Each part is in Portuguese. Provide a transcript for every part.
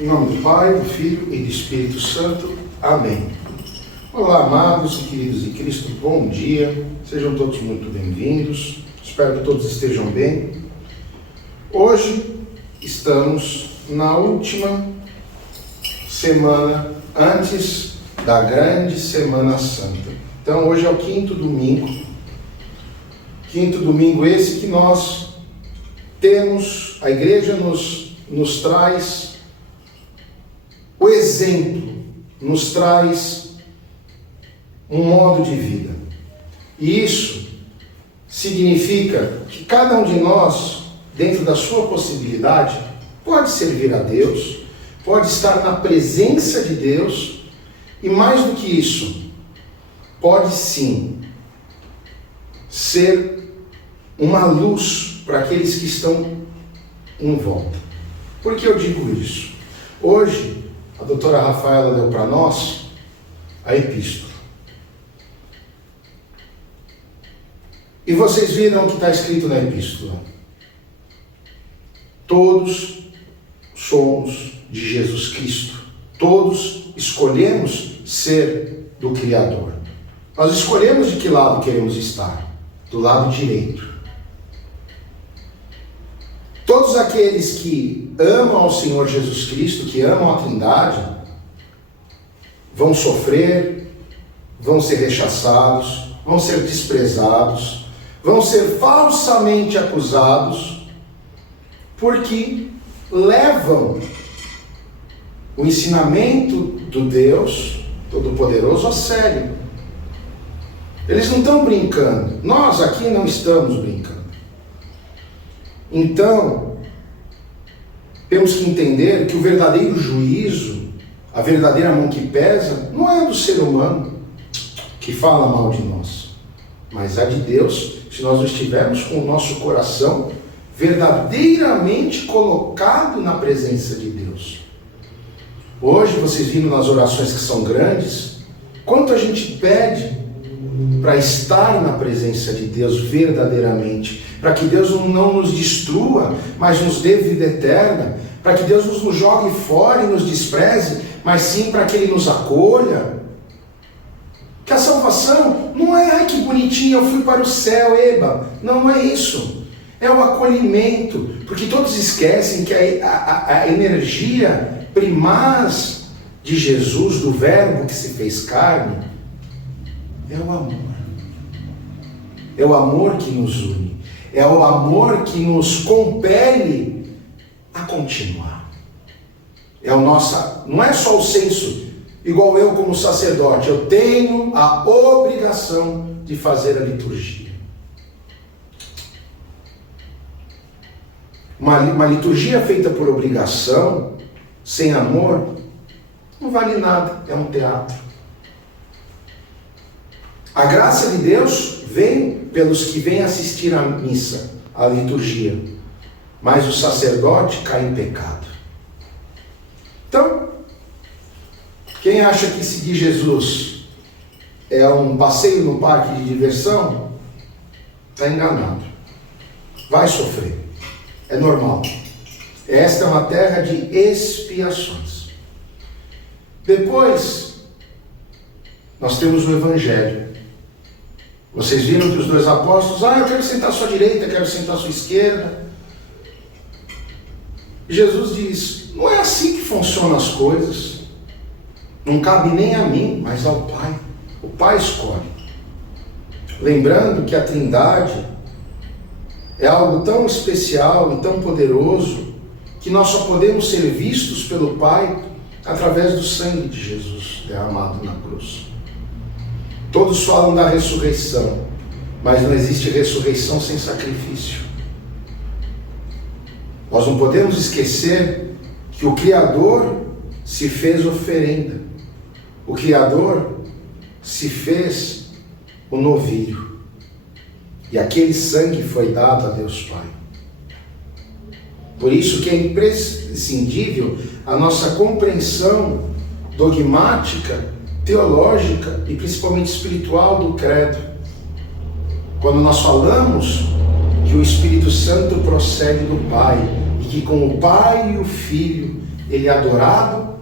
Em nome do Pai, do Filho e do Espírito Santo. Amém. Olá, amados e queridos de Cristo, bom dia. Sejam todos muito bem-vindos. Espero que todos estejam bem. Hoje estamos na última semana antes da grande Semana Santa. Então, hoje é o quinto domingo. Quinto domingo esse que nós temos, a igreja nos traz o exemplo, nos traz um modo de vida. E isso significa que cada um de nós, dentro da sua possibilidade, pode servir a Deus, pode estar na presença de Deus, e mais do que isso, pode sim ser uma luz para aqueles que estão em volta. Por que eu digo isso? Hoje, a doutora Rafaela deu para nós a epístola. E vocês viram o que está escrito na epístola. Todos somos de Jesus Cristo. Todos escolhemos ser do Criador. Nós escolhemos de que lado queremos estar. Do lado direito. Todos aqueles que amam ao Senhor Jesus Cristo, que amam a Trindade, vão sofrer, vão ser rechaçados, vão ser desprezados, vão ser falsamente acusados, porque levam o ensinamento do Deus Todo-Poderoso a sério. Eles não estão brincando. Nós aqui não estamos brincando. Então, temos que entender que o verdadeiro juízo, a verdadeira mão que pesa, não é do ser humano que fala mal de nós, mas a de Deus, se nós não estivermos com o nosso coração verdadeiramente colocado na presença de Deus. Hoje, vocês viram nas orações que são grandes, quanto a gente pede para estar na presença de Deus verdadeiramente, para que Deus não nos destrua, mas nos dê vida eterna, para que Deus nos jogue fora e nos despreze, mas sim para que Ele nos acolha. Que a salvação não é, ai que bonitinho, eu fui para o céu, eba. Não é isso. É o acolhimento, porque todos esquecem que a energia primaz de Jesus, do Verbo que se fez carne, é o amor. É o amor que nos une. É o amor que nos compele a continuar. É o nosso, não é só o senso, igual eu como sacerdote, eu tenho a obrigação de fazer a liturgia. Uma liturgia feita por obrigação, sem amor, não vale nada, é um teatro. A graça de Deus vem pelos que vêm assistir à missa, à liturgia, mas o sacerdote cai em pecado. Então, quem acha que seguir Jesus é um passeio no parque de diversão, está enganado. Vai sofrer. É normal. Esta é uma terra de expiações. Depois, nós temos o Evangelho. Vocês viram que os dois apóstolos, eu quero sentar à sua direita, quero sentar à sua esquerda. E Jesus diz, não é assim que funcionam as coisas. Não cabe nem a mim, mas ao Pai. O Pai escolhe. Lembrando que a Trindade é algo tão especial e tão poderoso que nós só podemos ser vistos pelo Pai através do sangue de Jesus derramado na cruz. Todos falam da ressurreição, mas não existe ressurreição sem sacrifício. Nós não podemos esquecer que o Criador se fez oferenda. O Criador se fez o novilho. E aquele sangue foi dado a Deus Pai. Por isso que é imprescindível a nossa compreensão dogmática, teológica e principalmente espiritual do credo. Quando nós falamos que o Espírito Santo procede do Pai e que com o Pai e o Filho Ele é adorado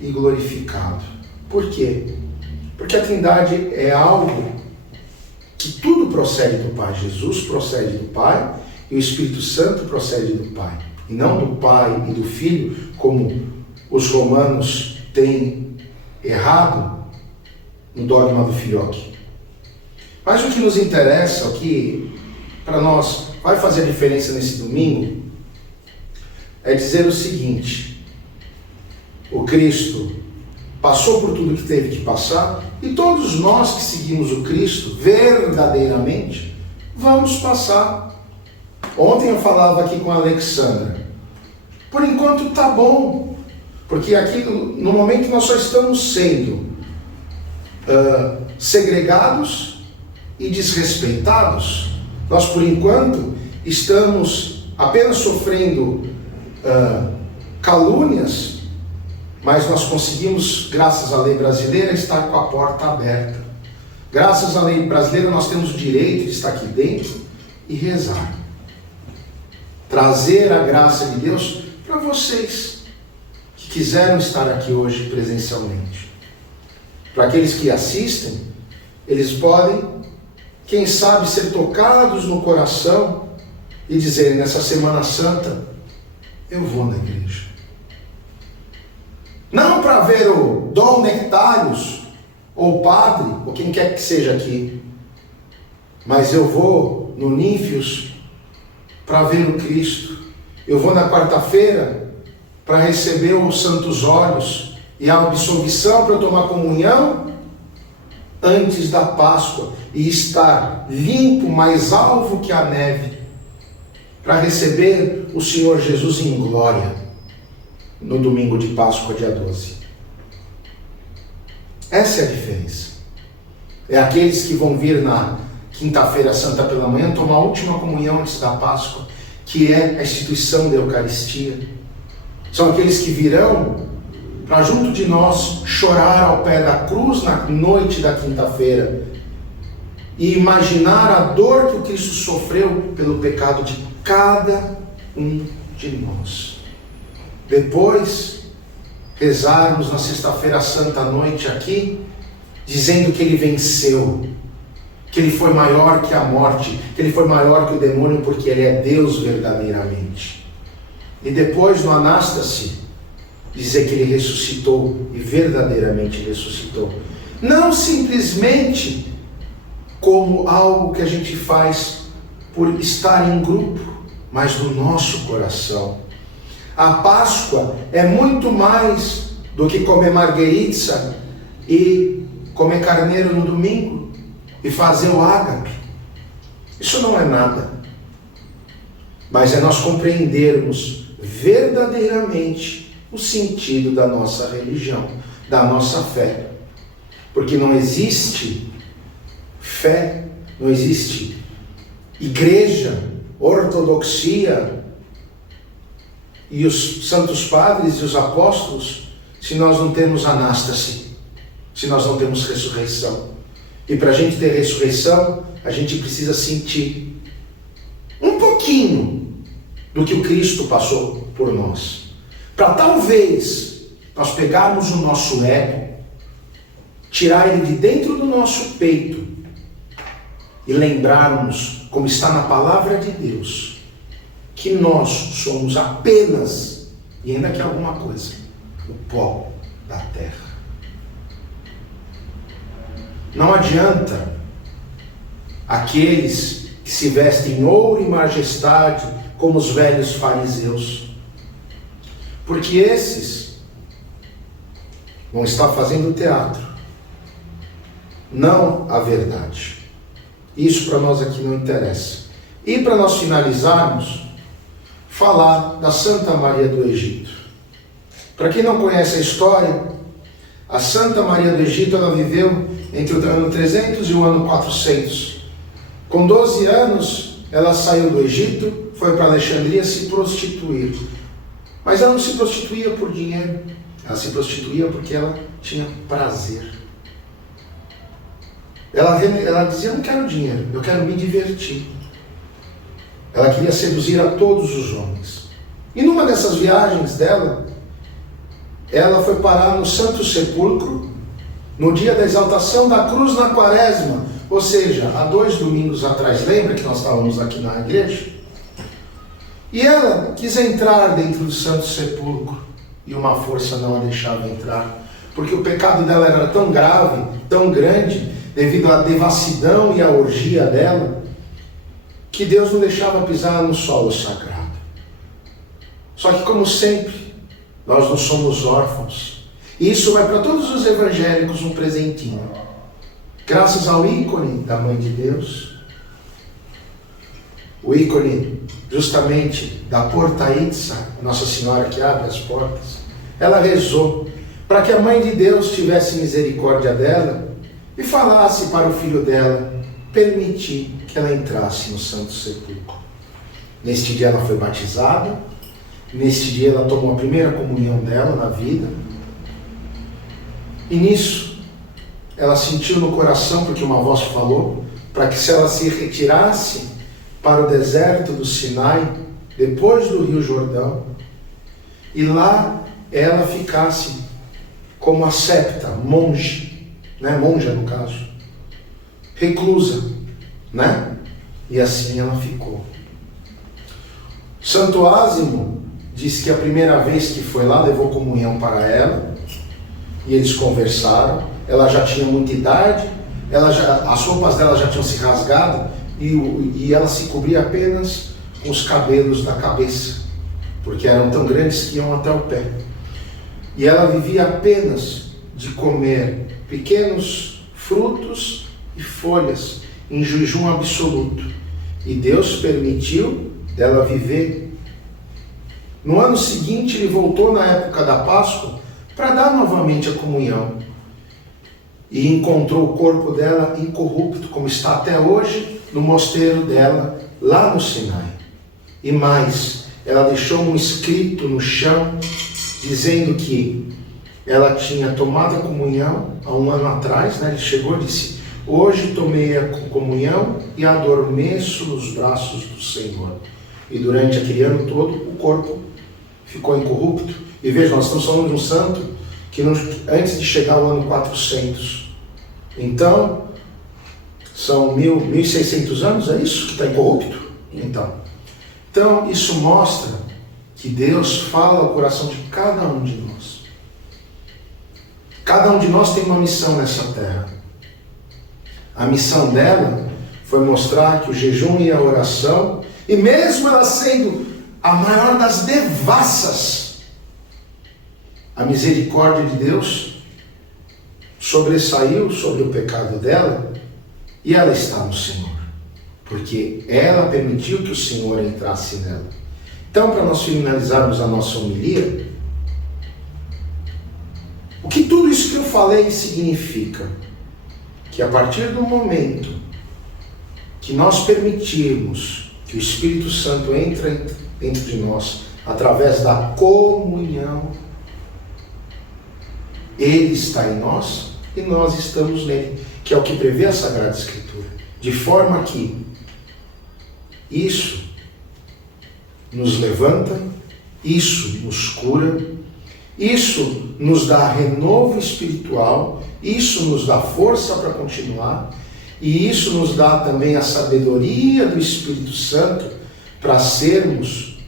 e glorificado. Por quê? Porque a Trindade é algo que tudo procede do Pai. Jesus procede do Pai e o Espírito Santo procede do Pai. E não do Pai e do Filho, como os romanos têm errado no dogma do filioque. Mas o que nos interessa, o que para nós vai fazer a diferença nesse domingo, é dizer o seguinte: o Cristo passou por tudo que teve que passar, e todos nós que seguimos o Cristo verdadeiramente vamos passar. Ontem eu falava aqui com a Alexandra, por enquanto tá bom, porque aqui no momento nós só estamos sendo segregados e desrespeitados. Nós por enquanto estamos apenas sofrendo calúnias, mas nós conseguimos, graças à lei brasileira, estar com a porta aberta. Graças à lei brasileira nós temos o direito de estar aqui dentro e rezar. Trazer a graça de Deus para vocês que quiseram estar aqui hoje presencialmente. Para aqueles que assistem, eles podem, quem sabe, ser tocados no coração e dizerem: nessa Semana Santa, eu vou na igreja. Não para ver o Dom Nectários, ou o padre, ou quem quer que seja aqui, mas eu vou no Nímfios para ver o Cristo. Eu vou na quarta-feira para receber os santos óleos e a absolvição para eu tomar comunhão antes da Páscoa e estar limpo, mais alvo que a neve, para receber o Senhor Jesus em glória no domingo de Páscoa, dia 12. Essa é a diferença. É aqueles que vão vir na quinta-feira santa pela manhã tomar a última comunhão antes da Páscoa, que é a instituição da Eucaristia. São aqueles que virão para junto de nós chorar ao pé da cruz na noite da quinta-feira e imaginar a dor que o Cristo sofreu pelo pecado de cada um de nós. Depois, rezarmos na sexta-feira santa à noite aqui, dizendo que Ele venceu, que Ele foi maior que a morte, que Ele foi maior que o demônio, porque Ele é Deus verdadeiramente. E depois, no Anástase, dizer que Ele ressuscitou, e verdadeiramente ressuscitou. Não simplesmente como algo que a gente faz por estar em grupo, mas no nosso coração. A Páscoa é muito mais do que comer margueritza e comer carneiro no domingo e fazer o ágape. Isso não é nada. Mas é nós compreendermos verdadeiramente o sentido da nossa religião, da nossa fé. Porque não existe fé, não existe igreja, ortodoxia e os santos padres e os apóstolos se nós não temos anástase, se nós não temos ressurreição. E para a gente ter ressurreição, a gente precisa sentir um pouquinho do que o Cristo passou por nós. Para talvez nós pegarmos o nosso ego, tirar ele de dentro do nosso peito e lembrarmos, como está na palavra de Deus, que nós somos apenas, e ainda que alguma coisa, o pó da terra. Não adianta aqueles que se vestem em ouro e majestade, como os velhos fariseus, porque esses vão estar fazendo teatro, não a verdade. Isso para nós aqui não interessa. E para nós finalizarmos, falar da Santa Maria do Egito. Para quem não conhece a história, a Santa Maria do Egito, ela viveu entre o ano 300 e o ano 400. Com 12 anos, ela saiu do Egito, foi para Alexandria se prostituir. Mas ela não se prostituía por dinheiro, ela se prostituía porque ela tinha prazer. Ela dizia: eu não quero dinheiro, eu quero me divertir. Ela queria seduzir a todos os homens. E numa dessas viagens dela, ela foi parar no Santo Sepulcro, no dia da exaltação da cruz na Quaresma, ou seja, há 2 domingos atrás. Lembra que nós estávamos aqui na igreja? E ela quis entrar dentro do Santo Sepulcro, e uma força não a deixava entrar, porque o pecado dela era tão grave, tão grande, devido à devassidão e à orgia dela, que Deus não deixava pisar no solo sagrado. Só que, como sempre, nós não somos órfãos. E isso vai para todos os evangélicos um presentinho. Graças ao ícone da Mãe de Deus, o ícone justamente da Porta Itza, Nossa Senhora que abre as portas, ela rezou para que a Mãe de Deus tivesse misericórdia dela e falasse para o filho dela permitir que ela entrasse no Santo Sepulcro. Neste dia ela foi batizada, neste dia ela tomou a primeira comunhão dela na vida, e nisso ela sentiu no coração, porque uma voz falou, para que se ela se retirasse para o deserto do Sinai, depois do Rio Jordão, e lá ela ficasse como ascépta, monge, né? Monja no caso, reclusa, né? E assim ela ficou. Santo Ázimo diz que a primeira vez que foi lá, levou comunhão para ela, e eles conversaram. Ela já tinha muita idade, as roupas dela já tinham se rasgado, e ela se cobria apenas com os cabelos da cabeça, porque eram tão grandes que iam até o pé. E ela vivia apenas de comer pequenos frutos e folhas, em jejum absoluto. E Deus permitiu dela viver. No ano seguinte, ele voltou na época da Páscoa para dar novamente a comunhão. E encontrou o corpo dela incorrupto, como está até hoje no mosteiro dela, lá no Sinai. E mais, ela deixou um escrito no chão, dizendo que ela tinha tomado a comunhão há 1 ano atrás, né? Ele chegou e disse: hoje tomei a comunhão e adormeço nos braços do Senhor. E durante aquele ano todo, o corpo ficou incorrupto. E veja, nós estamos falando de um santo que antes de chegar ao ano 400. Então, são 1.600 anos, é isso que está incorrupto? Então, isso mostra que Deus fala ao coração de cada um de nós. Cada um de nós tem uma missão nessa terra. A missão dela foi mostrar que o jejum e a oração, e mesmo ela sendo a maior das devassas, a misericórdia de Deus sobressaiu sobre o pecado dela, e ela está no Senhor, porque ela permitiu que o Senhor entrasse nela. Então, para nós finalizarmos a nossa homilia, o que tudo isso que eu falei significa? Que a partir do momento que nós permitirmos que o Espírito Santo entre dentro de nós, através da comunhão, Ele está em nós e nós estamos nele, que é o que prevê a Sagrada Escritura. De forma que isso nos levanta, isso nos cura, isso nos dá renovo espiritual, isso nos dá força para continuar, e isso nos dá também a sabedoria do Espírito Santo para sermos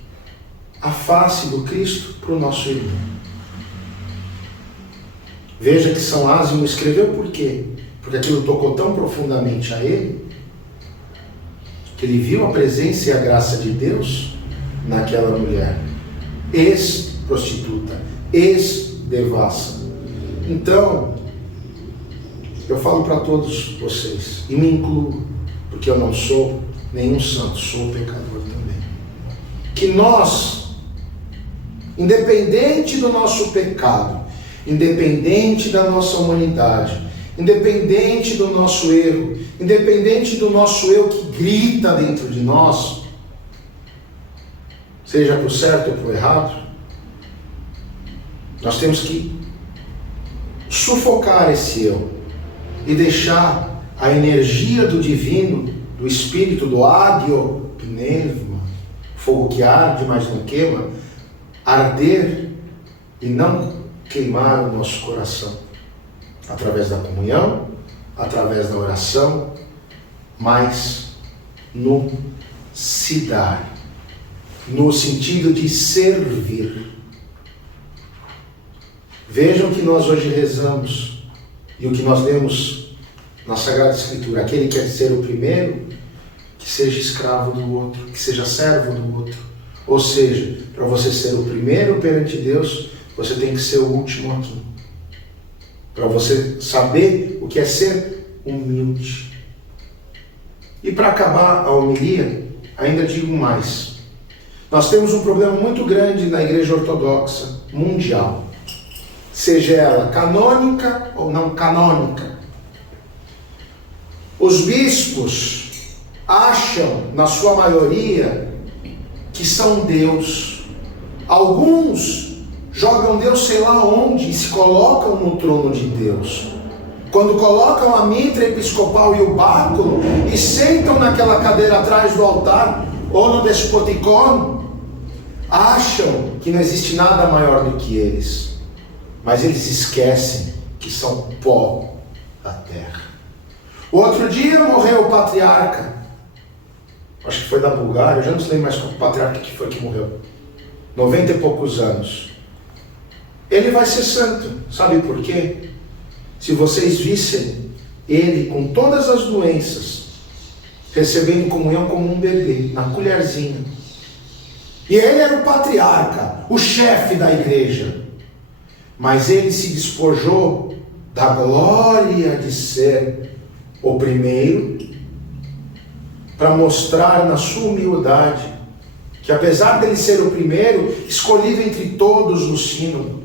a face do Cristo para o nosso irmão. Veja que São Ázimo escreveu por quê? Porque aquilo tocou tão profundamente a ele, que ele viu a presença e a graça de Deus naquela mulher, ex-prostituta, ex-devassa. Então, eu falo para todos vocês, e me incluo, porque eu não sou nenhum santo, sou pecador também, que nós, independente do nosso pecado, independente da nossa humanidade, independente do nosso erro, independente do nosso eu que grita dentro de nós, seja para o certo ou para o errado, nós temos que sufocar esse eu e deixar a energia do divino, do Espírito, do Ágio Pneuma, fogo que arde, mas não queima, arder e não queimar o nosso coração, através da comunhão, através da oração, mas no se dar, no sentido de servir. Vejam que nós hoje rezamos e o que nós lemos na Sagrada Escritura: aquele que quer ser o primeiro, que seja escravo do outro, que seja servo do outro. Ou seja, para você ser o primeiro perante Deus, você tem que ser o último aqui. Para você saber o que é ser humilde. E para acabar a homilia, ainda digo mais. Nós temos um problema muito grande na Igreja Ortodoxa mundial, seja ela canônica ou não canônica. Os bispos acham, na sua maioria, que são Deus. Alguns jogam Deus sei lá onde e se colocam no trono de Deus. Quando colocam a mitra episcopal e o báculo e sentam naquela cadeira atrás do altar ou no despoticon, acham que não existe nada maior do que eles. Mas eles esquecem que são pó da terra. O outro dia morreu o patriarca, acho que foi da Bulgária, eu já não sei mais qual patriarca que foi que morreu, 90 e poucos anos. Ele vai ser santo, sabe por quê? Se vocês vissem ele com todas as doenças, recebendo comunhão como um bebê, na colherzinha. E ele era o patriarca, o chefe da igreja. Mas ele se despojou da glória de ser o primeiro, para mostrar na sua humildade que, apesar dele ser o primeiro, escolhido entre todos no sínodo,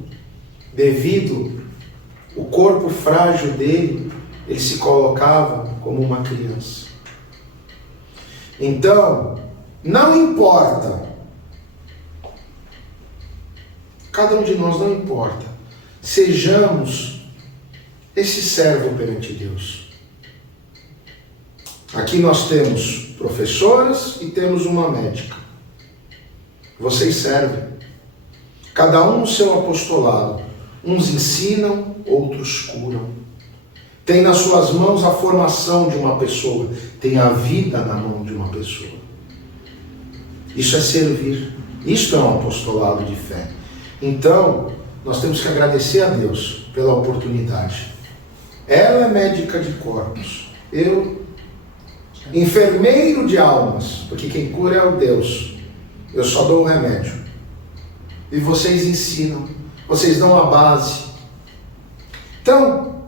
devido o corpo frágil dele, ele se colocava como uma criança. Então, não importa, cada um de nós não importa, sejamos esse servo perante Deus. Aqui nós temos professoras e temos uma médica. Vocês servem, cada um no seu apostolado. Uns ensinam, outros curam. Tem nas suas mãos a formação de uma pessoa, tem a vida na mão de uma pessoa. Isso é servir, isto é um apostolado de fé. Então, nós temos que agradecer a Deus pela oportunidade. Ela é médica de corpos, eu, enfermeiro de almas, porque quem cura é o Deus, eu só dou o remédio. E vocês ensinam, vocês dão a base. Então,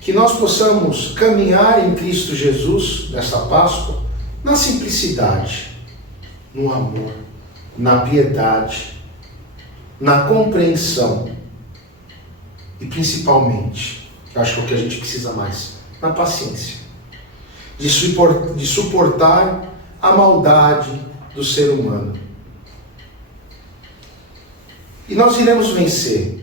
que nós possamos caminhar em Cristo Jesus, nesta Páscoa, na simplicidade, no amor, na piedade, na compreensão e principalmente, acho que é o que a gente precisa mais, na paciência, de suportar a maldade do ser humano. E nós iremos vencer.